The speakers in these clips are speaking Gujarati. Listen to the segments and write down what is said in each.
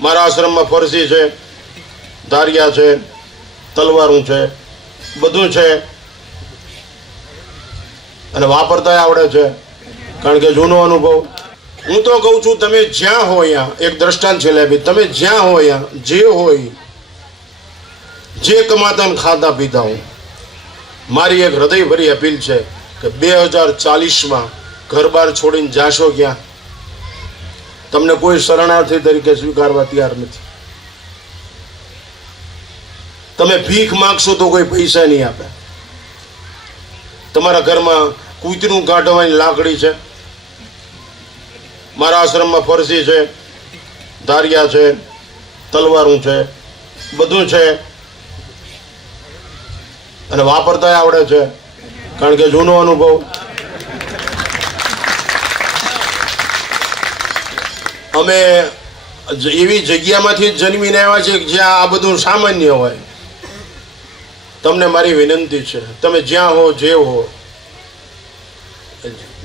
મારા આશ્રમમાં ફરસી છે, ધારિયા છે, તલવારું છે, બધું છે. અને વાપરતા આવડે છે, કારણ કે જૂનો અનુભવ. હું તો કહું છું, તમે જ્યાં હો અહીંયા, એક દ્રષ્ટાંત છે લેબી, તમે જ્યાં હો અહીંયા, જે હોય, જે કમાતા ખાતા પીતા હું મારી એક હૃદયભરી અપીલ છે કે બે હજાર ચાલીસમાં ઘર બાર છોડીને જાશો ક્યાં? તમને કોઈ શરણાર્થી તરીકે સ્વીકારવા તૈયાર નથી. તમે ભીખ માગશો તો કોઈ પૈસા નહીં આપે. તમારા ઘરમાં કૂતરું કાઢવાની લાકડી છે. મારા આશ્રમમાં ફરસી છે, ધારિયા છે, તલવારું છે, બધું છે. અને વાપરતા આવડે છે. કારણ કે જૂનો અનુભવ અમે એવી જગ્યામાંથી જન્મીને આવ્યા છે જ્યાં આ બધું સામાન્ય હોય. તમને મારી વિનંતી છે, તમે જ્યાં હો, જે હો,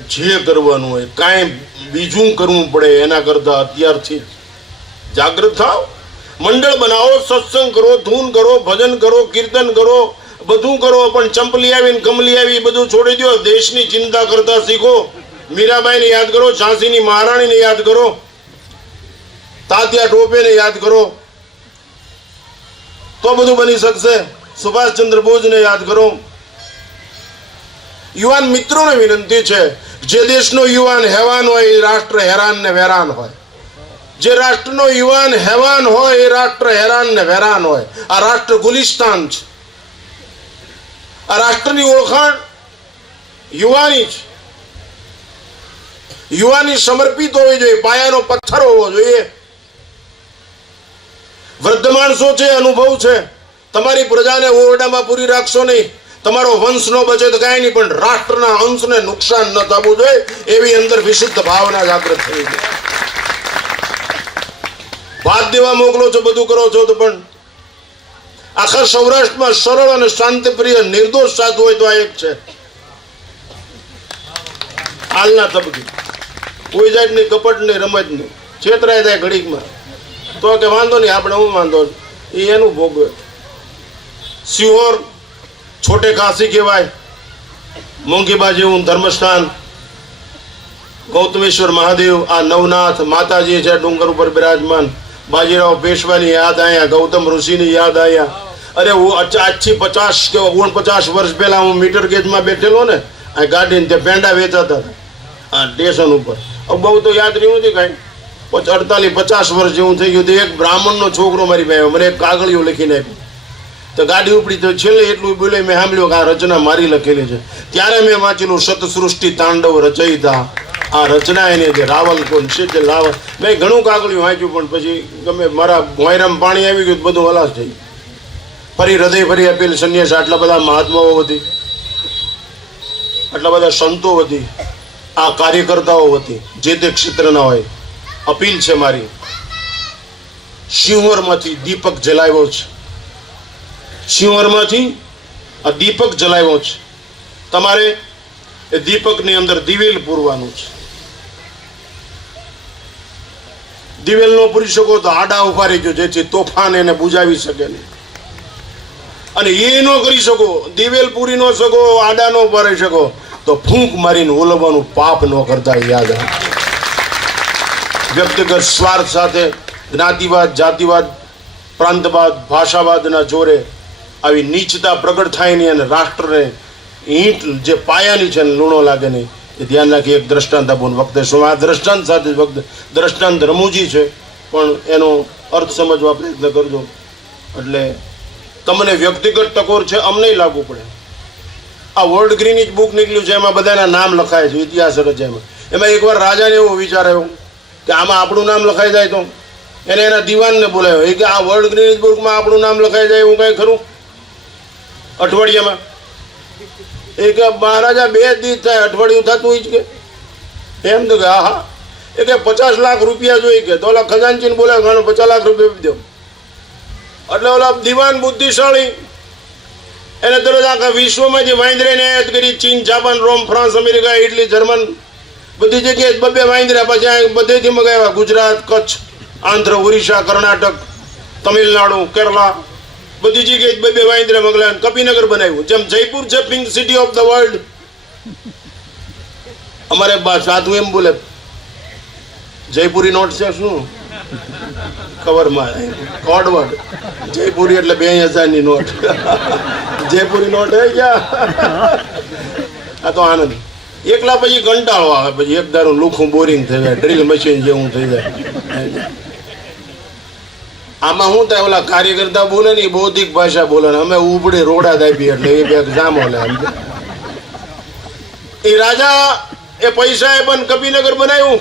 જે કરવાનું હોય, કાંઈ બીજું કરવું પડે એના કરતાં અત્યારથી જાગૃત થાવ મંડળ બનાવો, સત્સંગ કરો, ધૂન કરો, ભજન કરો, કીર્તન કરો, બધું કરો, પણ ચંપલી આવીને કમલી આવી, બધું છોડી દો. દેશની ચિંતા કરતા શીખો. મીરાબાઈને યાદ કરો, ઝાંસીની મહારાણીને યાદ કરો. તાત્યા ટોપેને યાદ કરો. તો બધું બની શકશે. સુભાષચંદ્ર બોઝને યાદ કરો. યુવાન મિત્રોને વિનંતી છે, જે દેશનો યુવાન હેવાન હોય એ રાષ્ટ્ર હેરાન ને વેરાન હોય. જે રાષ્ટ્રનો યુવાન હેવાન હોય એ રાષ્ટ્ર હેરાન ને વેરાન હોય. આ રાષ્ટ્ર ગુલિસ્તાન છે. આ રાષ્ટ્રની ઓળખાણ યુવાની છે. યુવાની સમર્પિત હોવી જોઈએ, પાયાનો પથ્થર હોવો જોઈએ. વૃદ્ધ માણસો છે? અનુભવ છે. તમારી પ્રજાને ઓરડામાં પૂરી રાખશો નહીં. તમારો વંશનો બચે તો કાંઈ નહીં, પણ રાષ્ટ્રના અંશને નુકસાન ન થવું જોઈએ, એવી અંદર વિશુદ્ધ ભાવના જાગૃત થઈ જાય ભાત દેવા મોકલો છો, બધું કરો છો તો પણ આખા સૌરાષ્ટ્રમાં સરળ અને શાંતિપ્રિય નિર્દોષ સાધુ હોય તો આ એક છે. હાલના તબકે કોઈ જાતની કપટની રમતની છેતરાય થાય ઘડીકમાં. તો કે વાંધો નહીં, આપણે હું વાંધો એ એનું ભોગવે સિહોર છોટે કાશી કહેવાય. મોંઘીબા જેવું ધર્મસ્થાન. ગૌતમેશ્વર મહાદેવ, આ નવનાથ માતાજી છે ડુંગર ઉપર બિરાજમાન. બાજીરાવ પેશવાની યાદ આવ્યા ગૌતમ ઋષિની યાદ આવ્યા અરે હું આજથી પચાસ કે ઓગણપચાસ વર્ષ પહેલા હું મીટર ગેજમાં બેઠેલો ને, આ ગાડીને તે પેંડા વેચાતા હતા. આ સ્ટેશન ઉપર. બહુ તો યાદ રહ્યું નથી કાંઈ. અડતાલીસ, પચાસ વર્ષ જેવું થઈ ગયું તો એક બ્રાહ્મણનો છોકરો મારી પાસે. મને એક કાગળિયું લખીને આપ્યું. તો ગાડી ઉપડી તો છેલ્લે એટલું બોલે, મેં સાંભળ્યું કે આ રચના મારી લખેલી છે. ત્યારે મેં વાંચેલું, સતસૃષ્ટિ તાંડવ રચયિતા. આ રચના એને જે રાવલ કોણ છે, જે લાવલ મેં ઘણું કાગળિયું વાંચ્યું, પણ પછી ગમે મારા ભોયરામ પાણી આવી ગયું બધું હલાસ થઈ. ફરી હૃદય ફરી આપેલ સંન્યાસ, આટલા બધા મહાત્માઓ વધી આટલા બધા સંતો વધી આ કાર્યકર્તાઓ વધી જે તે ક્ષેત્રના હોય. અપીલ છે મારી. સિંહોરમાંથી દીપક જલાવ્યો છે. સિંહોરમાંથી આ દીપક જલાવ્યો છે. તમારે એ દીપકની અંદર દિવેલ પૂરવાનું છે. દિવેલ નો પૂરી શકો તો આડા ઊભા રહેજો, જેથી તોફાન એને બુજાવી શકે નહીં. અને એ ન કરી શકો, દિવેલ પૂરી ન શકો, આડા ન ભરાઈ શકો, તો ફૂંક મારીને ઓલવવાનું પાપ ન કરતા યાદ રાખો વ્યક્તિગત સ્વાર્થ સાથે જ્ઞાતિવાદ, જાતિવાદ, પ્રાંતવાદ ભાષાવાદના જોરે આવી નીચતા પ્રગટ થાય નહીં અને રાષ્ટ્રને ઈંટ જે પાયાની છે ને લૂણો લાગે નહીં, એ ધ્યાન રાખી એક દ્રષ્ટાંત આપવાનું વખતે શું? આ દ્રષ્ટાંત સાથે વખતે દ્રષ્ટાંત રમૂજી છે, પણ એનો અર્થ સમજવા પ્રયત્ન કરજો. એટલે તમને વ્યક્તિગત ટકોર છે અમને લાગુ પડે. આ વર્લ્ડ ગ્રીનિજ બુક નીકળ્યું છે, એમાં બધાના નામ લખાય છે, ઇતિહાસ રચાયમાં એમાં એકવાર રાજાને એવો વિચાર આવ્યો કે આમાં આપણું નામ લખાઈ જાય તો? એને એના દિવાનને બોલાવ્યો એ કે આ વર્લ્ડ ગ્રીનિજ બુકમાં આપણું નામ લખાઈ જાય એવું કાંઈ ખરું? અઠવાડિયામાં? એ કે મહારાજા, બે દિવસ થાય, અઠવાડિયું થતું જ કે? એમ તો કે હા હા એ કે પચાસ લાખ રૂપિયા જોઈ કે? તો ઓલા ખજાનચીને બોલાવ્યો ઘણો પચાસ લાખ રૂપિયા દો. એટલે ઓલા દિવાન બુદ્ધિશાળી, એને તરત આખા વિશ્વમાં જે વાંદરાને આયાત કરી, ચીન, Japan, Rome France America, Italy, German બધી જગ્યાએ બબે વાંદરા પછી બધેથી મગાવ્યા. ગુજરાત, કચ્છ, આંધ્ર, ઓરિસ્સા, કર્ણાટક, તમિલનાડુ, કેરલા. બધી જગ્યાએ બબે વાંદરા મગલા કપિનગર બનાવ્યું. જેમ જયપુર છે, pink city of the world. અમારે સાધુ એમ બોલે, જયપુરી નોટ છે શું? ખબરમાં કોડવર્ડ જયપુરી એટલે બે હજારની નોટ. જયપુરી નોટ હે ક્યાં? આ તો આનંદ. એકલા પછી કંટાળો આવે, પછી એક દારૂ લુખું બોરિંગ થઈ જાય ડ્રીલ મશીન જેવું થઈ જાય. આમાં શું થાય, ઓલા કાર્યકર્તા બોલે ને બૌદ્ધિક ભાષા બોલે ને, અમે ઉબડે રોડા દાબી એટલે એ બે જામો સમજે? એ રાજા એ પૈસા એ પણ કપિનગર બનાવ્યું.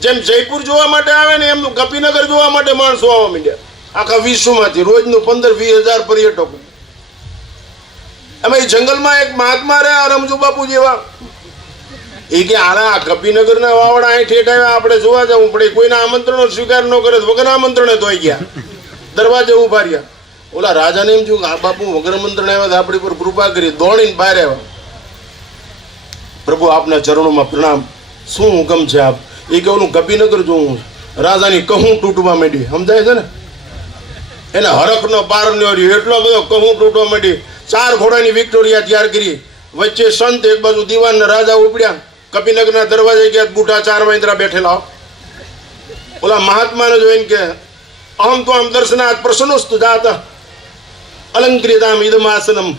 જેમ જયપુર જોવા માટે આવે ને, એમ કપિનગર જોવા માટે માણસો આવવા માંડ્યા. આખા વિશ્વમાંથી, રોજનું પંદર વીસ હજાર પર્યટકો. એમાં એ જંગલમાં એક મહાત્મા રહ્યા, રમજુ બાપુ જેવા. એ કે આના કપીનગરના વાવડા અહીં ઠેઠ આવ્યા, આપણે જોવા જવું પડે કોઈના આમંત્રણનો સ્વીકાર ન કરે વગર આમંત્રણે ધોઈ ગયા. દરવાજે ઊભા રહ્યા. ઓલા રાજાને એમ થયું આ બાપુ, વગર મંત્રણ આવ્યા, તો આપણી પર કૃપા કરી, દોડીને બહાર આવ્યા. પ્રભુ, આપના ચરણોમાં પ્રણામ. શું હુકમ છે આપ? એ કે, ઓલું કપિનગર જોવું રાજાની કહું તૂટવા માંડી. સમજાય છે ને? એને હરખનો પાર ન એટલો બધો કહું તૂટવા માંડી. ચાર ઘોડાની વિક્ટોરિયા તૈયાર કરી. વચ્ચે સંત એક બાજુ દીવાન ને રાજા ઉપડ્યા. કપિનગરના દરવાજે ગયા, બુઢા ચાર વાંદરા બેઠેલા. ઓલા મહાત્માને જોઈને કે, અહમ તો આમ દર્શનાથ પ્રસન્નસ્તુ જાત. અલંકૃતામ ઇદમાસનમ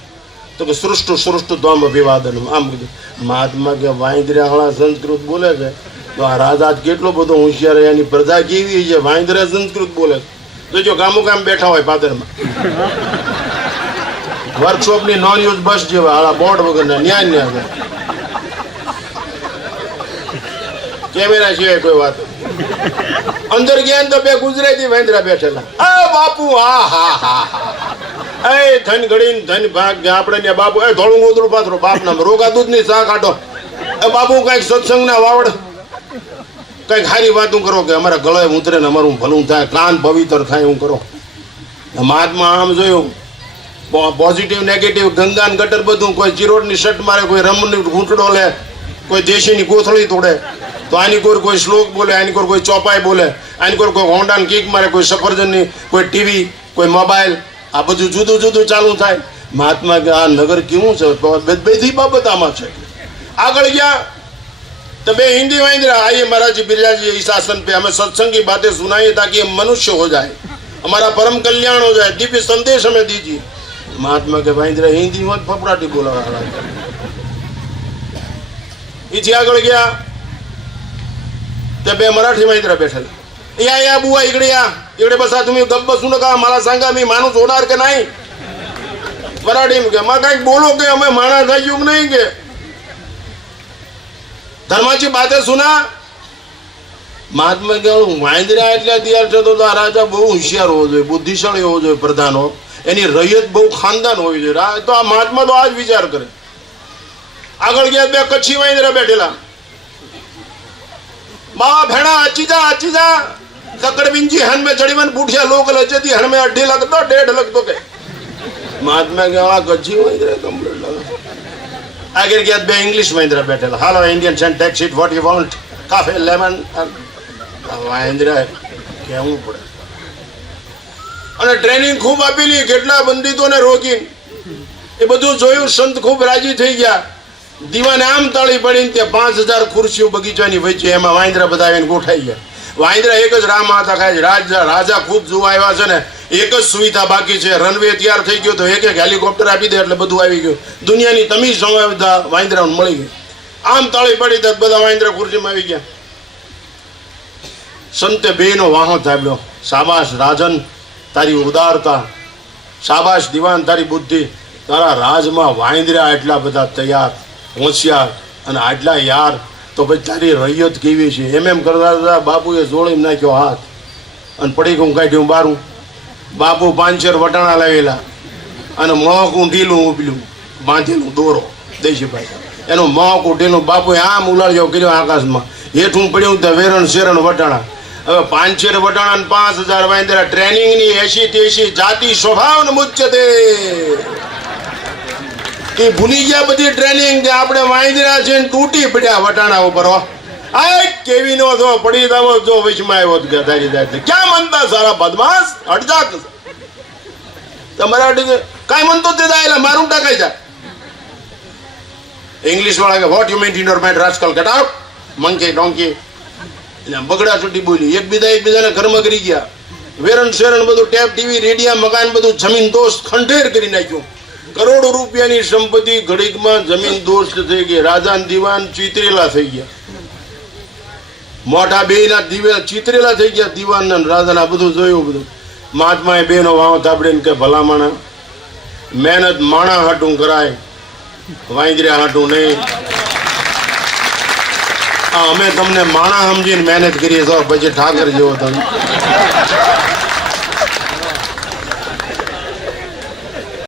તો કે, સૃષ્ટુ સૃષ્ટુ ત્વમ અભિવાદનમ. આમ કીધું મહાત્મા કે, વાંદરા હળા સંસ્કૃત બોલે છે. તો આ રાજા કેટલો બધો હોશિયાર એની પ્રજા કેવી છે? વાંદરા સંસ્કૃત બોલે છે. તો જો ગામો ગામ બેઠા હોય પાદરમાં. વર્કશોપની નોન યુઝ બસ જેવા હાલા બોર્ડ વગરના, ન્યાય ન્યાય છે. કેમેરા સિવાય કોઈ વાત અંદર ગયા તો બે ગુજરાતી વેન્દ્રા બેઠેલા. આ બાપુ, હા હા હા હા. એ ધન ઘડીને ધન ભાગ આપણે ત્યાં બાપુ, એ ધોળું ગોદડું પાથરો બાપ નામ રોગા દૂધની શાહ કાઢો એ બાપુ કંઈક સત્સંગના વાવડ. કંઈક સારી વાતું કરો કે અમારા ગળે ઉતરે ને અમારું ભલું થાય, કાન પવિત્ર થાય, એવું કરો. મહાત્મા આમ જોયું. પોઝિટિવ નેગેટિવ ગંગા ને ગટર બધું કોઈ ચિરોટની શર્ટ મારે કોઈ રમની ઘૂંટડો લે કોઈ દેશીની કોથળી તોડે તો આની કોર કોઈ શ્લોક બોલે આની કોર કોઈ ચોપાઈ બોલે આની કોર કોઈ હોન્ડાની કિક મારે કોઈ સફરજનની કોઈ ટીવી કોઈ મોબાઈલ આ બધું જુદું જુદું ચાલુ થાય મહાત્મા કે આ નગર કેવું છે તો બે- બધી બાબત આમાં છે આગળ ગયા तो बे हिंदी वाइंद्रा आइए महाराज जी बिरजा जी इस आसन पे हमें सत्संग की बातें सुनाइए ताकि हम मनुष्य हो जाए हमारा परम कल्याण हो जाए दिव्य संदेश हमें दीजिए મહાત્મા કે ભાઈ જરા હિન્દીમાં ફફડાટી બોલાવા પીછી આગળ ગયા. त्या बे मराठी माहिती राहा बेठाल या या बुवा इकडे या इकडे बसा तुम्ही गप्प बसू नका मला सांगा मी माणूस होणार का नाही मराठी के मग काही बोलो के અમે માણા થઈ ગયું નહીં કે? ધર્માચી બાતે સુના. મહાત્મા કે વાંદરા એટલે તૈયાર થતો તો રાજા બહુ હોશિયાર હોવો જોઈએ, બુદ્ધિશાળી હોવો જોઈએ પ્રધાનો. એની રૈયત બહુ ખાનદાન હોવી જોઈએ. આ તો આ મહાત્મા તો આ જ વિચાર કરે. આગળ ગયા બે કચ્છી વાંદરા બેઠેલા. બા ભેણા આચી જા આચી જા કકડબિંજી હન મે ચડી મને બુઢિયા લોક લચેતી હન હણમે અઢી લાખ તો ડેઢ લાખ તો કે. મહાત્મા કે, આ કચ્છી વાંદરા આગળ ગયા બે ઇંગ્લિશ વાંદરા બેઠેલા. હાલો Indian saint takes it what you want coffee lemon વાંદરા કેવું પડે? અને ટ્રેનિંગ ખૂબ આપેલી, કેટલા બંદિતોને રોકી એ બધું જોયું, સંત ખૂબ રાજી થઈ ગયા. દીવાને આમ તાળી પડીને ત્યાં પાંચ હજાર ખુરશીઓ બગીચાની વચ્ચે એમાં વાંદરા બધા આવીને ગોઠાઈ ગયા. વાંદરા એક જ રામ હતા ખાય રાજા રાજા ખૂબ જોવા આવ્યા છે ને, એક જ સુવિધા બાકી છે. રનવે તૈયાર થઈ ગયો તો એક એક હેલિકોપ્ટર આપી દે એટલે બધું આવી ગયું. દુનિયાની તમી બધા વાંદરાઓને મળી ગઈ આમ તાળી પડી તો બધા વાંદરા ખુરશીમાં આવી ગયા. સંતે બેનો વાહો થાબ્યો સાબાસ, રાજન તારી ઉદારતા, શાબાશ દિવાન તારી બુદ્ધિ, તારા રાજમાં વાંદર્યા એટલા બધા તૈયાર, હોશિયાર અને આટલા યાર, તો પછી તારી રૈયત કેવી છે? એમ એમ કરતા હતા બાપુએ જોડી નાખ્યો હાથ અને પડી ગયું કાઢ્યું બારું. બાપુ પાંચેર વટાણા લાવેલા અને મોંકું ઢીલું ઉભલું બાંધેલું દોરો. દેશીભાઈ એનું મોંકું ઢીલું બાપુએ આમ ઉલાળ્યો કર્યો આકાશમાં. હેઠું પડ્યું તો વેરણ શેરણ વટાણા. પાંચેર વટાણા પાંચ હજાર વાંદરા ટ્રેનિંગની એસી તેસી જાતિ સ્વભાવ મુચ્યતે એ ભૂલી ગયા બધી ટ્રેનિંગ કે આપણે વાંદરા છે ને તૂટી પડ્યા વટાણા ઉપર આ કેવી નો જો પડી દાવો જો વિશમાં આવ્યો તો ગધારી જાય ક્યાં મનતા સારા બદમાશ? અડજાક તમારા કાંઈ મનતો તે દાયેલા મારું ટકાઈ જા ઇંગ્લિશ વાળા કે what you mean in your mind રાજકલ get out monkey donkey એટલે બગડા છૂટી બોલી એકબીજા એકબીજાના ઘરમાં કરી ગયા. વેરણ શેરણ બધું, ટેપ, ટીવી, રેડિયા, મકાન બધું જમીન દોષ ખંડેર કરી નાખ્યું. કરોડો રૂપિયાની સંપત્તિ ઘડીકમાં જમીન દોષ થઈ ગઈ. રાજા દીવાન ચિતરેલા થઈ ગયા. મોટા બે ના દીવે ચિતરેલા થઈ ગયા. દીવાન ને રાજાના બધું જોયું બધું. મહાત્માએ બેનો વાવ થાપડીને કે, ભલા માણા, મહેનત માણા હાટું કરાય. વાંદર્યા હાટું નહીં. અમે તમને માણા સમજીને મહેનત કરીએ છો પછી ઠાકર જેવો તમે.